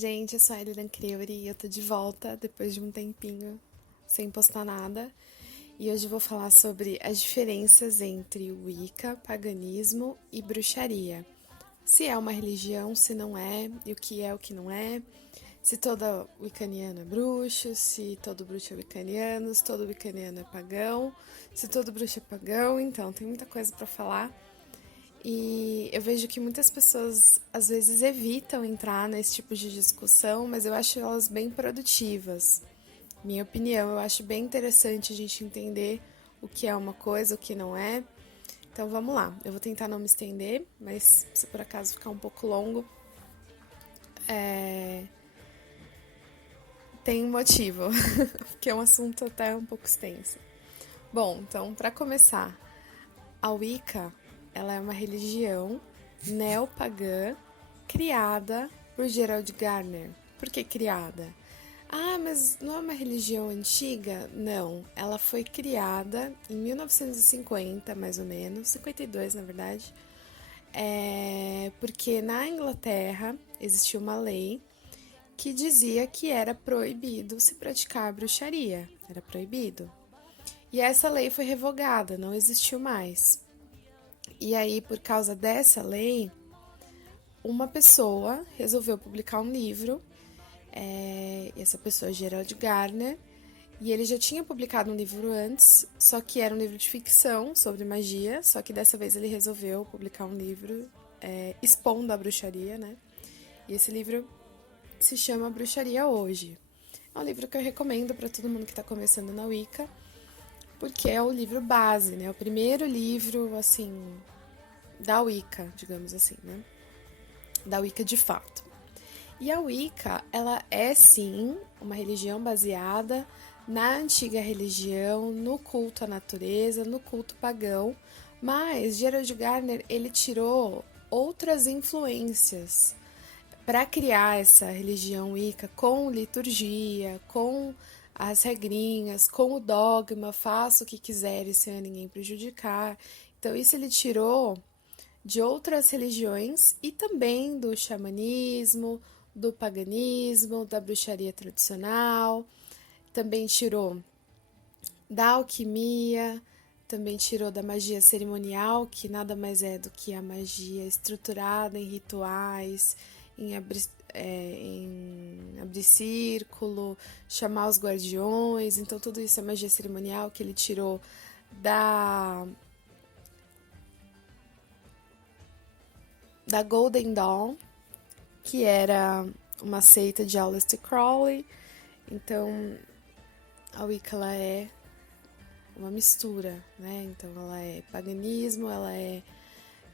gente, eu sou a Elidan Creuri e eu tô de volta depois de um tempinho sem postar nada. E hoje eu vou falar sobre as diferenças entre Wicca, paganismo e bruxaria. Se é uma religião, se não é, o que não é. Se toda wiccaniano é bruxo, se todo bruxo é wiccaniano, se todo wiccaniano é pagão, se todo bruxo é pagão. Então, tem muita coisa pra falar. E eu vejo que muitas pessoas às vezes evitam entrar nesse tipo de discussão, mas eu acho elas bem produtivas. Minha opinião, eu acho bem interessante a gente entender o que é uma coisa, o que não é. Então vamos lá, eu vou tentar não me estender, mas se por acaso ficar um pouco longo, tem um motivo, porque é um assunto até um pouco extenso. Bom, então para começar, a Wicca, ela é uma religião neopagã criada por Gerald Gardner. Por que criada? Ah, mas não é uma religião antiga? Não, ela foi criada em 1950, mais ou menos, 52 na verdade, porque na Inglaterra existia uma lei que dizia que era proibido se praticar bruxaria, era proibido. E essa lei foi revogada, não existiu mais. E aí, por causa dessa lei, uma pessoa resolveu publicar um livro. Essa pessoa é Gerald Gardner. E ele já tinha publicado um livro antes, só que era um livro de ficção sobre magia. Só que dessa vez ele resolveu publicar um livro expondo a bruxaria, né? E esse livro se chama Bruxaria Hoje. É um livro que eu recomendo para todo mundo que está começando na Wicca, porque é o livro base, né? O primeiro livro, assim, da Wicca, digamos assim, né? Da Wicca de fato. E a Wicca, ela é sim uma religião baseada na antiga religião, no culto à natureza, no culto pagão, mas Gerald Gardner, ele tirou outras influências para criar essa religião Wicca com liturgia, com as regrinhas, com o dogma, faça o que quiser e sem a ninguém prejudicar. Então isso ele tirou de outras religiões e também do xamanismo, do paganismo, da bruxaria tradicional, também tirou da alquimia, também tirou da magia cerimonial, que nada mais é do que a magia estruturada em rituais, em abrir círculo, chamar os guardiões. Então, tudo isso é magia cerimonial que ele tirou da Golden Dawn, que era uma seita de Aleister Crowley. Então, a Wicca ela é uma mistura, né? Então, ela é paganismo, ela é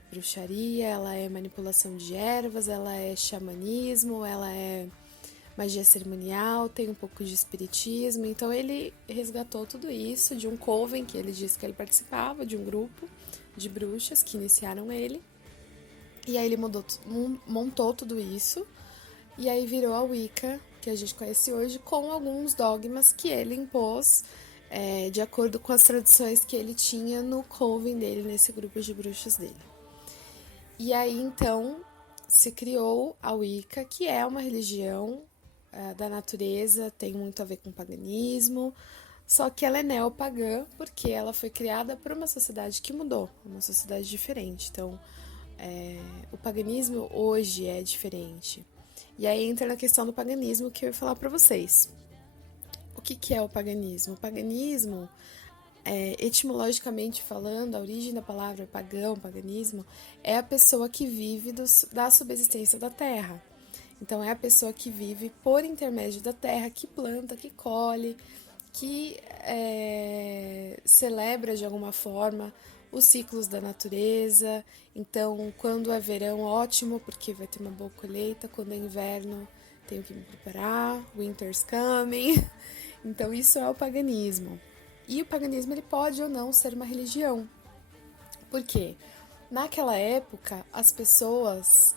bruxaria, ela é manipulação de ervas, ela é xamanismo, ela é magia cerimonial, tem um pouco de espiritismo. Então, ele resgatou tudo isso de um coven que ele disse que ele participava, de um grupo de bruxas que iniciaram ele. E aí ele montou tudo isso, e aí virou a Wicca, que a gente conhece hoje, com alguns dogmas que ele impôs de acordo com as tradições que ele tinha no coven dele, nesse grupo de bruxos dele. E aí, então, se criou a Wicca, que é uma religião da natureza, tem muito a ver com paganismo, só que ela é neopagã porque ela foi criada por uma sociedade que mudou, uma sociedade diferente. Então, o paganismo hoje é diferente. E aí entra na questão do paganismo que eu ia falar para vocês. O que é o paganismo? O paganismo, etimologicamente falando, a origem da palavra pagão, paganismo, é a pessoa que vive da subsistência da terra. Então, é a pessoa que vive por intermédio da terra, que planta, que colhe, que celebra de alguma forma os ciclos da natureza. Então, quando é verão, ótimo, porque vai ter uma boa colheita. Quando é inverno, tenho que me preparar. Winter's coming. Então, isso é o paganismo. E o paganismo ele pode ou não ser uma religião. Por quê? Naquela época, as pessoas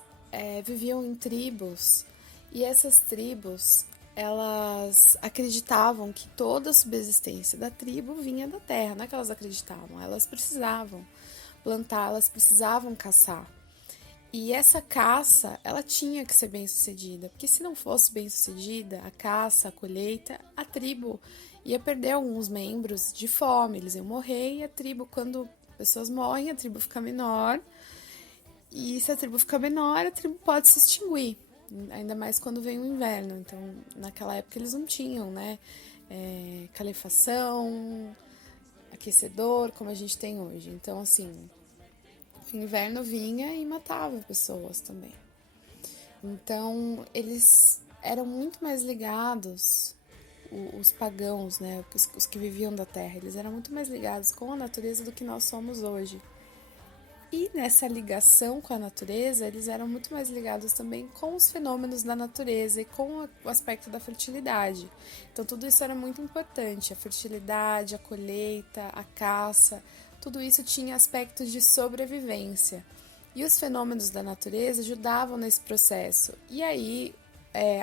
viviam em tribos e essas tribos elas acreditavam que toda a subsistência da tribo vinha da terra. Não é que elas acreditavam, elas precisavam plantar, elas precisavam caçar. E essa caça, ela tinha que ser bem sucedida, porque se não fosse bem sucedida, a caça, a colheita, a tribo ia perder alguns membros de fome, eles iam morrer, e a tribo, quando pessoas morrem, a tribo fica menor, e se a tribo fica menor, a tribo pode se extinguir, ainda mais quando vem o inverno. Então, naquela época eles não tinham, né, calefação, aquecedor, como a gente tem hoje. Então, assim, o inverno vinha e matava pessoas também. Então, eles eram muito mais ligados, os pagãos, né, os que viviam da terra, eles eram muito mais ligados com a natureza do que nós somos hoje. E nessa ligação com a natureza, eles eram muito mais ligados também com os fenômenos da natureza e com o aspecto da fertilidade. Então, tudo isso era muito importante: a fertilidade, a colheita, a caça, tudo isso tinha aspectos de sobrevivência. E os fenômenos da natureza ajudavam nesse processo. E aí,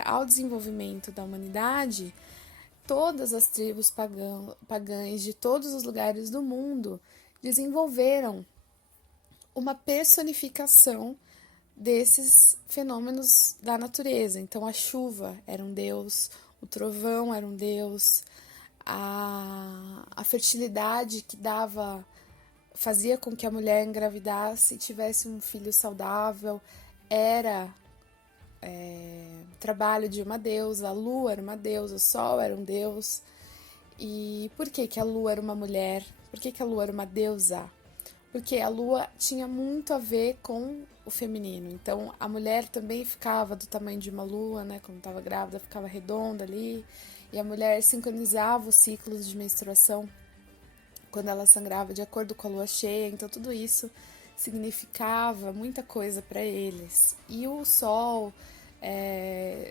ao desenvolvimento da humanidade, todas as tribos pagãs de todos os lugares do mundo desenvolveram uma personificação desses fenômenos da natureza. Então, a chuva era um deus, o trovão era um deus, a fertilidade que fazia com que a mulher engravidasse e tivesse um filho saudável era trabalho de uma deusa, a lua era uma deusa, o sol era um deus. E por que que a lua era uma mulher? Por que que a lua era uma deusa? Porque a lua tinha muito a ver com o feminino. Então, a mulher também ficava do tamanho de uma lua, né? Quando estava grávida, ficava redonda ali. E a mulher sincronizava os ciclos de menstruação quando ela sangrava de acordo com a lua cheia. Então, tudo isso significava muita coisa para eles. E o sol,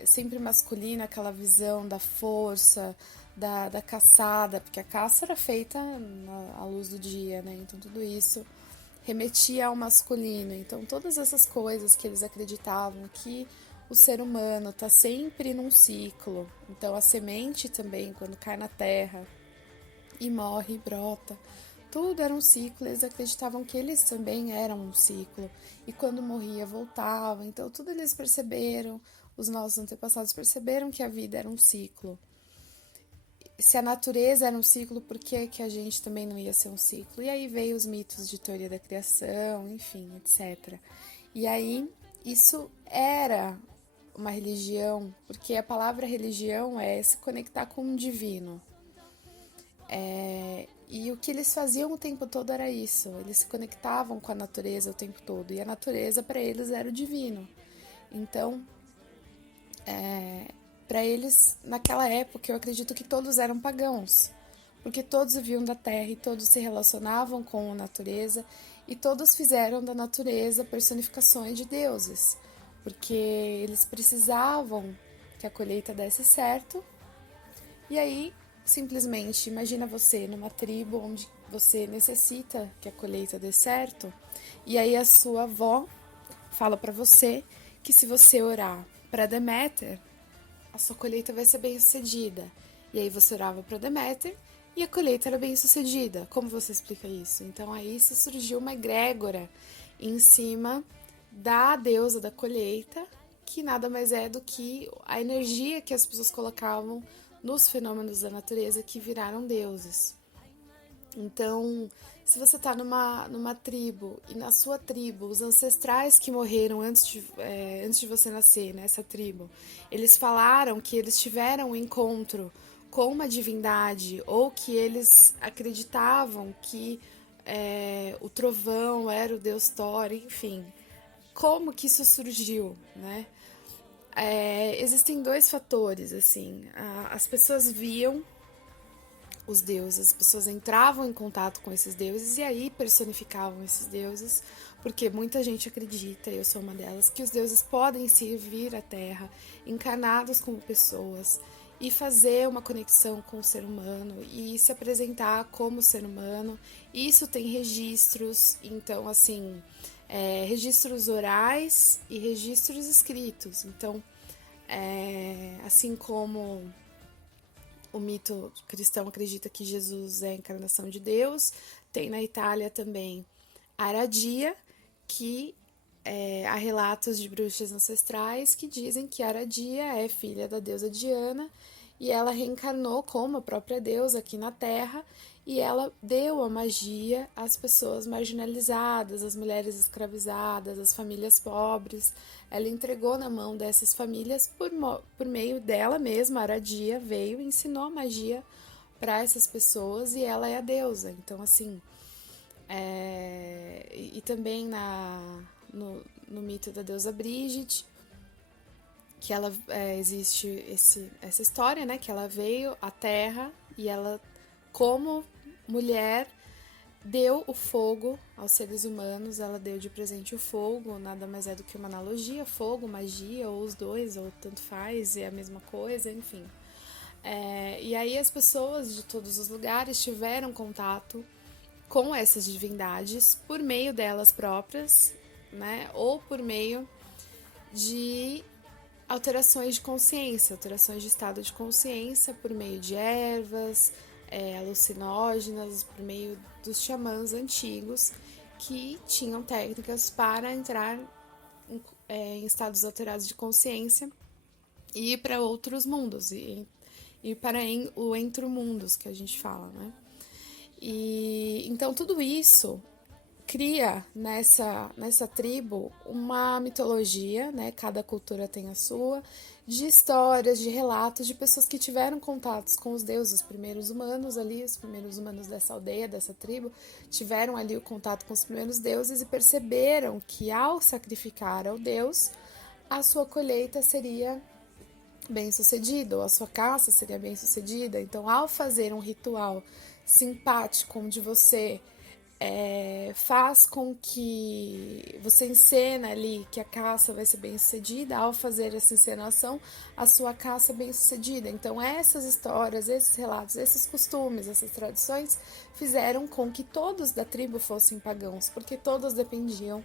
sempre masculino, aquela visão da força, da caçada, porque a caça era feita à luz do dia, né? Então, tudo isso remetia ao masculino. Então, todas essas coisas que eles acreditavam que o ser humano está sempre num ciclo. Então, a semente também, quando cai na terra e morre e brota, tudo era um ciclo. Eles acreditavam que eles também eram um ciclo. E quando morria, voltava. Então, tudo eles perceberam, os nossos antepassados perceberam que a vida era um ciclo. Se a natureza era um ciclo, por que que a gente também não ia ser um ciclo? E aí veio os mitos de teoria da criação, enfim, etc. E aí isso era uma religião, porque a palavra religião é se conectar com o divino. E o que eles faziam o tempo todo era isso, eles se conectavam com a natureza o tempo todo, e a natureza para eles era o divino. Então, para eles, naquela época, eu acredito que todos eram pagãos, porque todos viviam da terra e todos se relacionavam com a natureza e todos fizeram da natureza personificações de deuses, porque eles precisavam que a colheita desse certo. E aí, simplesmente, imagina você numa tribo onde você necessita que a colheita dê certo, e aí a sua avó fala para você que se você orar para Deméter, a sua colheita vai ser bem sucedida. E aí você orava para Deméter e a colheita era bem sucedida. Como você explica isso? Então aí se surgiu uma egrégora em cima da deusa da colheita, que nada mais é do que a energia que as pessoas colocavam nos fenômenos da natureza que viraram deuses. Então, se você está numa tribo e na sua tribo, os ancestrais que morreram antes de você nascer nessa tribo, eles falaram que eles tiveram um encontro com uma divindade ou que eles acreditavam que o trovão era o deus Thor, enfim. Como que isso surgiu, né? Existem dois fatores, assim. As pessoas viam os deuses, as pessoas entravam em contato com esses deuses e aí personificavam esses deuses, porque muita gente acredita, eu sou uma delas, que os deuses podem se vir à Terra encarnados como pessoas e fazer uma conexão com o ser humano e se apresentar como ser humano. Isso tem registros, então assim, registros orais e registros escritos. Então, assim como o mito cristão acredita que Jesus é a encarnação de Deus, tem na Itália também a Aradia, que há relatos de bruxas ancestrais que dizem que Aradia é filha da deusa Diana e ela reencarnou como a própria deusa aqui na Terra e ela deu a magia às pessoas marginalizadas, às mulheres escravizadas, às famílias pobres. Ela entregou na mão dessas famílias por meio dela mesma. Aradia veio e ensinou a magia para essas pessoas e ela é a deusa. Então, assim, e também no mito da deusa Brígide, que ela existe essa história, né? Que ela veio à Terra e ela, como mulher, deu o fogo aos seres humanos. Ela deu de presente o fogo, nada mais é do que uma analogia, fogo, magia, ou os dois, ou tanto faz, é a mesma coisa, enfim. E aí as pessoas de todos os lugares tiveram contato com essas divindades por meio delas próprias, né? Ou por meio de alterações de consciência, alterações de estado de consciência por meio de ervas, alucinógenas, por meio dos xamãs antigos que tinham técnicas para entrar em estados alterados de consciência e ir para outros mundos, e para o entre-mundos que a gente fala, né? E então tudo isso cria nessa tribo uma mitologia, né? Cada cultura tem a sua, de histórias, de relatos de pessoas que tiveram contatos com os deuses, os primeiros humanos ali, os primeiros humanos dessa aldeia, dessa tribo, tiveram ali o contato com os primeiros deuses e perceberam que ao sacrificar ao deus, a sua colheita seria bem-sucedida, ou a sua caça seria bem-sucedida. Então, ao fazer um ritual simpático, onde você faz com que você encena ali que a caça vai ser bem-sucedida, ao fazer essa encenação, a sua caça é bem-sucedida. Então, essas histórias, esses relatos, esses costumes, essas tradições fizeram com que todos da tribo fossem pagãos, porque todos dependiam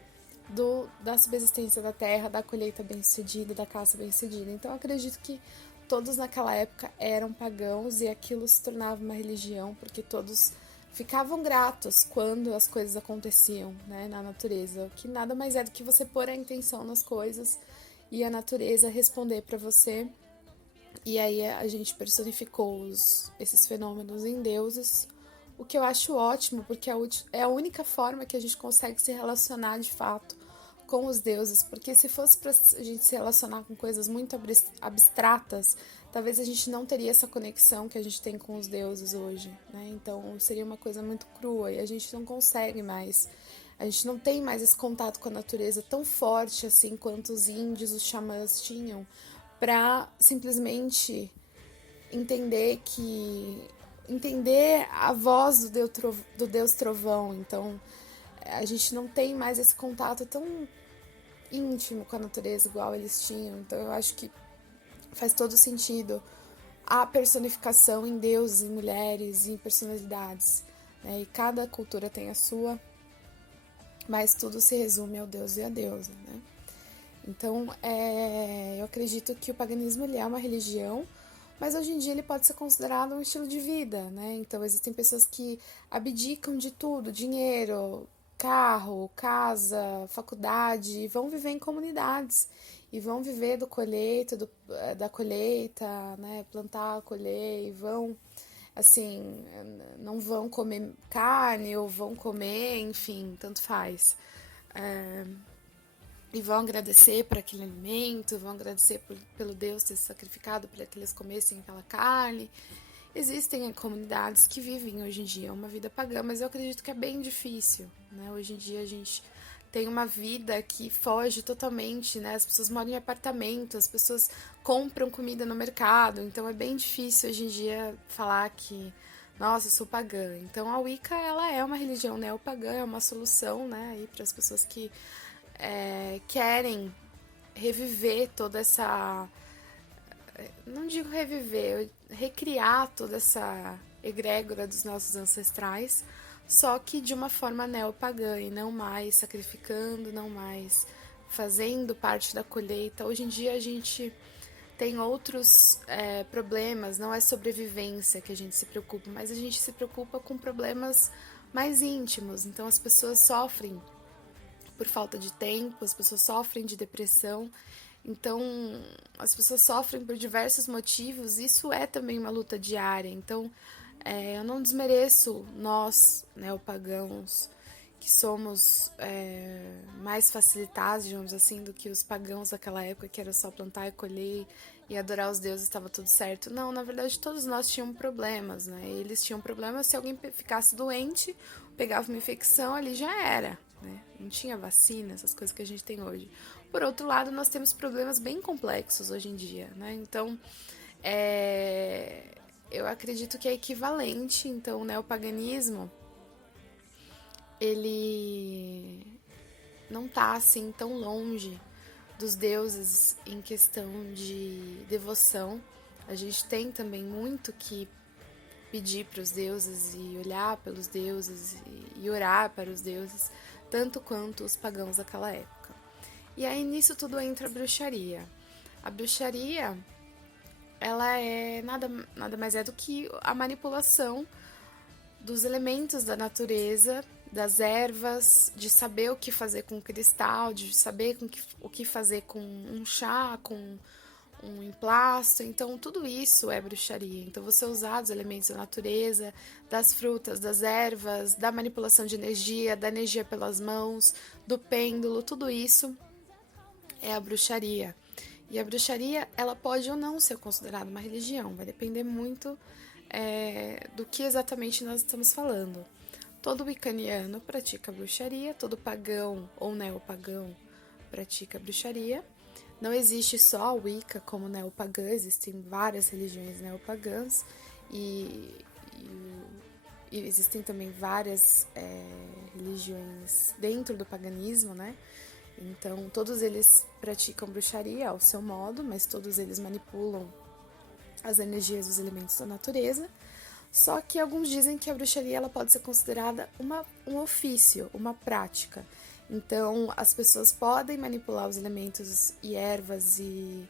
da subsistência da terra, da colheita bem-sucedida, da caça bem-sucedida. Então, eu acredito que todos naquela época eram pagãos e aquilo se tornava uma religião, porque todos ficavam gratos quando as coisas aconteciam, né, na natureza, que nada mais é do que você pôr a intenção nas coisas e a natureza responder para você. E aí a gente personificou esses fenômenos em deuses, o que eu acho ótimo, porque é a única forma que a gente consegue se relacionar de fato com os deuses, porque se fosse para a gente se relacionar com coisas muito abstratas, talvez a gente não teria essa conexão que a gente tem com os deuses hoje, né? Então seria uma coisa muito crua e a gente não consegue mais, a gente não tem mais esse contato com a natureza tão forte assim quanto os índios, os xamãs tinham, para simplesmente entender a voz do Deus Trovão. Então a gente não tem mais esse contato tão íntimo com a natureza igual eles tinham. Então eu acho que faz todo sentido a personificação em deuses, em mulheres, em personalidades, né? E cada cultura tem a sua, mas tudo se resume ao deus e à deusa, né? Então eu acredito que o paganismo ele é uma religião, mas hoje em dia ele pode ser considerado um estilo de vida, né? Então existem pessoas que abdicam de tudo, dinheiro, carro, casa, faculdade, e vão viver em comunidades e vão viver da colheita, né? Plantar, colher, e vão, assim, não vão comer carne ou vão comer, enfim, tanto faz. E vão agradecer por aquele alimento, vão agradecer pelo Deus ter se sacrificado para que eles comessem aquela carne. Existem comunidades que vivem hoje em dia uma vida pagã, mas eu acredito que é bem difícil, né? Hoje em dia a gente tem uma vida que foge totalmente, né? As pessoas moram em apartamento, as pessoas compram comida no mercado, então é bem difícil hoje em dia falar que, nossa, eu sou pagã. Então a Wicca, ela é uma religião neopagã, é uma solução, né, aí para as pessoas que querem reviver toda essa, não digo reviver, recriar toda essa egrégora dos nossos ancestrais, só que de uma forma neopagã e não mais sacrificando, não mais fazendo parte da colheita. Hoje em dia a gente tem outros problemas, não é sobrevivência que a gente se preocupa, mas a gente se preocupa com problemas mais íntimos. Então as pessoas sofrem por falta de tempo, as pessoas sofrem de depressão. Então, as pessoas sofrem por diversos motivos, isso é também uma luta diária. Então, eu não desmereço nós, neopagãos, que somos mais facilitados, digamos assim, do que os pagãos daquela época, que era só plantar e colher e adorar os deuses, estava tudo certo. Não, na verdade, todos nós tínhamos problemas, né? Eles tinham problemas, se alguém ficasse doente, pegava uma infecção, ali já era, né? Não tinha vacina, essas coisas que a gente tem hoje. Por outro lado, nós temos problemas bem complexos hoje em dia, né? Então, eu acredito que é equivalente. Então, o neopaganismo, ele não tá assim tão longe dos deuses em questão de devoção. A gente tem também muito que pedir para os deuses e olhar pelos deuses e orar para os deuses, tanto quanto os pagãos daquela época. E aí nisso tudo entra a bruxaria. A bruxaria, ela é nada mais é do que a manipulação dos elementos da natureza, das ervas, de saber o que fazer com o cristal, de saber o que fazer com um chá, com um emplasto. Então, tudo isso é bruxaria. Então, você usar os elementos da natureza, das frutas, das ervas, da manipulação de energia, da energia pelas mãos, do pêndulo, tudo isso é a bruxaria. E a bruxaria, ela pode ou não ser considerada uma religião, vai depender muito do que exatamente nós estamos falando. Todo wiccaniano pratica bruxaria, todo pagão ou neopagão pratica bruxaria. Não existe só a Wicca como neopagã, existem várias religiões neopagãs e existem também várias religiões dentro do paganismo, né? Então, todos eles praticam bruxaria ao seu modo, mas todos eles manipulam as energias dos elementos da natureza. Só que alguns dizem que a bruxaria ela pode ser considerada um ofício, uma prática. Então, as pessoas podem manipular os elementos e ervas e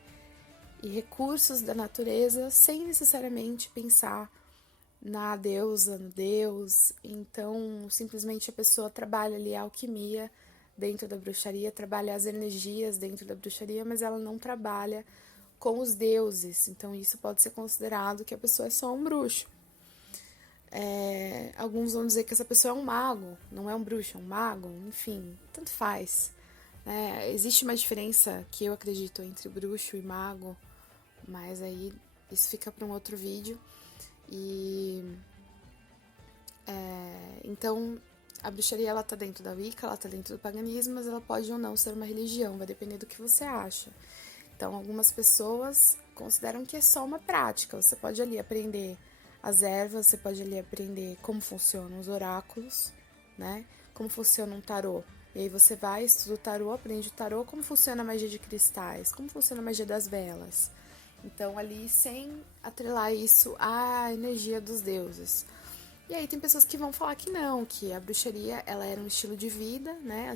recursos da natureza sem necessariamente pensar na deusa, no deus. Então, simplesmente a pessoa trabalha ali a alquimia dentro da bruxaria, trabalha as energias dentro da bruxaria, mas ela não trabalha com os deuses. Então, isso pode ser considerado que a pessoa é só um bruxo. Alguns vão dizer que essa pessoa é um mago, não é um bruxo, é um mago, enfim, tanto faz. Existe uma diferença que eu acredito entre bruxo e mago, mas aí isso fica para um outro vídeo. Então, a bruxaria ela tá dentro da Wicca, ela tá dentro do paganismo, mas ela pode ou não ser uma religião, vai depender do que você acha. Então, algumas pessoas consideram que é só uma prática, você pode ali aprender as ervas, você pode ali aprender como funcionam os oráculos, né? Como funciona um tarô. E aí você vai, estuda o tarô, aprende o tarô, como funciona a magia de cristais, como funciona a magia das velas. Então, ali, sem atrelar isso à energia dos deuses. E aí tem pessoas que vão falar que não, que a bruxaria ela era um estilo de vida, né?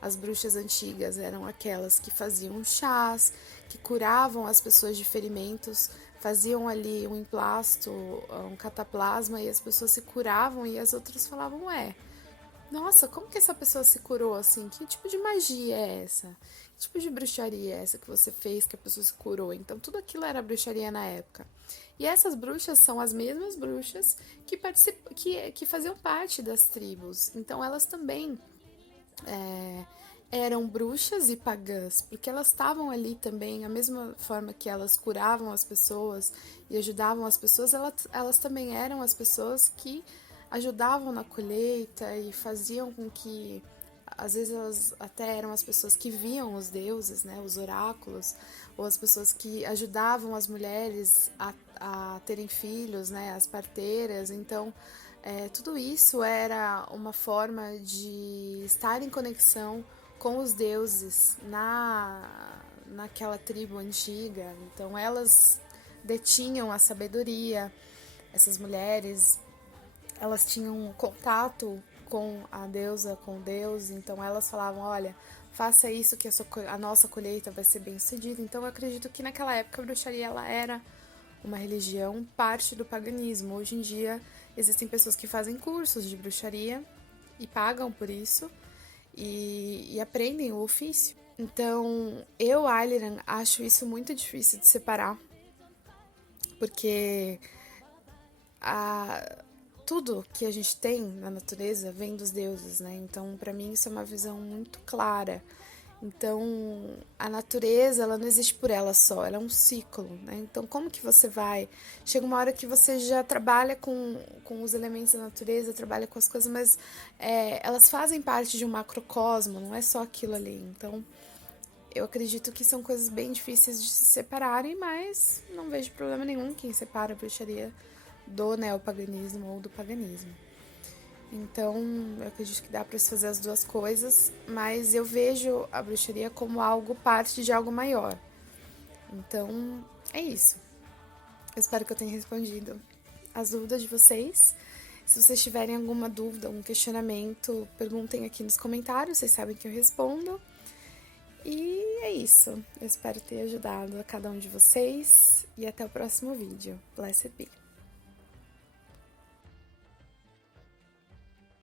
As bruxas antigas eram aquelas que faziam chás, que curavam as pessoas de ferimentos, faziam ali um emplasto, um cataplasma, e as pessoas se curavam, e as outras falavam, nossa, como que essa pessoa se curou assim? Que tipo de magia é essa? Que tipo de bruxaria é essa que você fez que a pessoa se curou? Então, tudo aquilo era bruxaria na época. E essas bruxas são as mesmas bruxas que faziam parte das tribos. Então, elas também eram bruxas e pagãs, porque elas estavam ali também, a mesma forma que elas curavam as pessoas e ajudavam as pessoas, elas também eram as pessoas que ajudavam na colheita e faziam com que, às vezes elas até eram as pessoas que viam os deuses, né, os oráculos, ou as pessoas que ajudavam as mulheres a terem filhos, né, as parteiras. Então, tudo isso era uma forma de estar em conexão com os deuses naquela tribo antiga. Então, elas detinham a sabedoria, essas mulheres, elas tinham contato com a deusa, com Deus, então elas falavam, olha, faça isso que a nossa colheita vai ser bem sucedida. Então eu acredito que naquela época a bruxaria ela era uma religião, parte do paganismo. Hoje em dia existem pessoas que fazem cursos de bruxaria e pagam por isso, e aprendem o ofício. Então, eu, Ailiran, acho isso muito difícil de separar, porque tudo que a gente tem na natureza vem dos deuses, né? Então, para mim, isso é uma visão muito clara. Então, a natureza, ela não existe por ela só, ela é um ciclo, né? Então, como que você vai... Chega uma hora que você já trabalha com os elementos da natureza, trabalha com as coisas, mas elas fazem parte de um macrocosmo, não é só aquilo ali. Então, eu acredito que são coisas bem difíceis de se separarem, mas não vejo problema nenhum quem separa a bruxaria do neopaganismo ou do paganismo. Então, eu acredito que dá para se fazer as duas coisas, mas eu vejo a bruxaria como algo parte de algo maior. Então, é isso. Eu espero que eu tenha respondido as dúvidas de vocês. Se vocês tiverem alguma dúvida, algum questionamento, perguntem aqui nos comentários, vocês sabem que eu respondo. E é isso. Eu espero ter ajudado a cada um de vocês e até o próximo vídeo. Blessed be.